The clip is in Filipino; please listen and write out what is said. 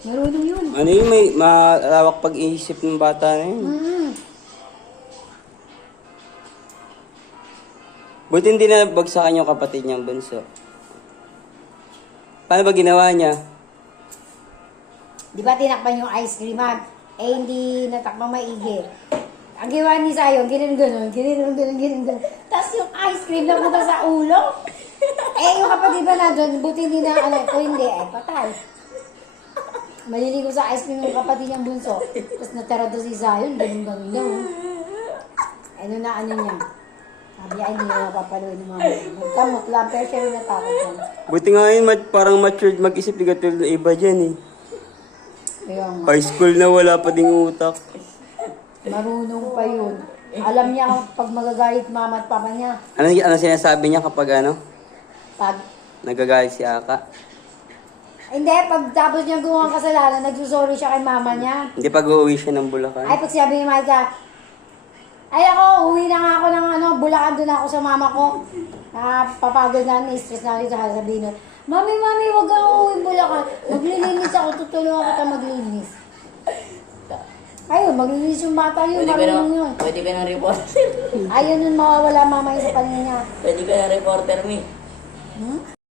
Marunong yun. Ano yun, may malawak pag-iisip ng bata na yun. Buti hindi na bagsakan yung kapatid niyang bunso. Paano ba ginawa niya? Di ba tinakpan yung ice cream, ha? Eh, hindi natakpang maigi. Ang ginawa ni Sayo, gano'n. Tapos yung ice cream napunta sa ulo. Eh, yung kapatid ba na doon, buti hindi na, ko hindi, patay. Maliligo sa ice cream yung kapatid niyang bunso. Tapos natara doon si Zion, ganun daw. Ano na niya. Sabi niya, hindi na mapapaloy ng mga magkamot lang, pero siya rin natakot lang. Buti nga yun, parang matured mag-isip, di katulad ng iba dyan eh. Kaya nga, High school na wala pa ding utak. marunong pa yun. Alam niya kung pag magagalit mama at papa niya, Ano sinasabi niya kapag pag nagagalit si Aka? hindi, pag tapos niya gumawa ng kasalanan, nagsusorry siya kay mama niya. Hindi pag uuwi siya ng Bulacan. Ay, pag sabi ni Micah, ay ako, uwi na nga ako ng Bulacan, doon ako sa mama ko. Papagod na, na-stress na dito, sasabihin nun, Mami, wag kang uuwi Bulacan. Maglilinis ako, tutulungan kita maglinis. Ayun, maglinis yung bata yun, marunong yun. Pwede ka ng reporter. Ayun nun mawawala mama yun sa paningin niya. Pwede ka ng reporter, Mi.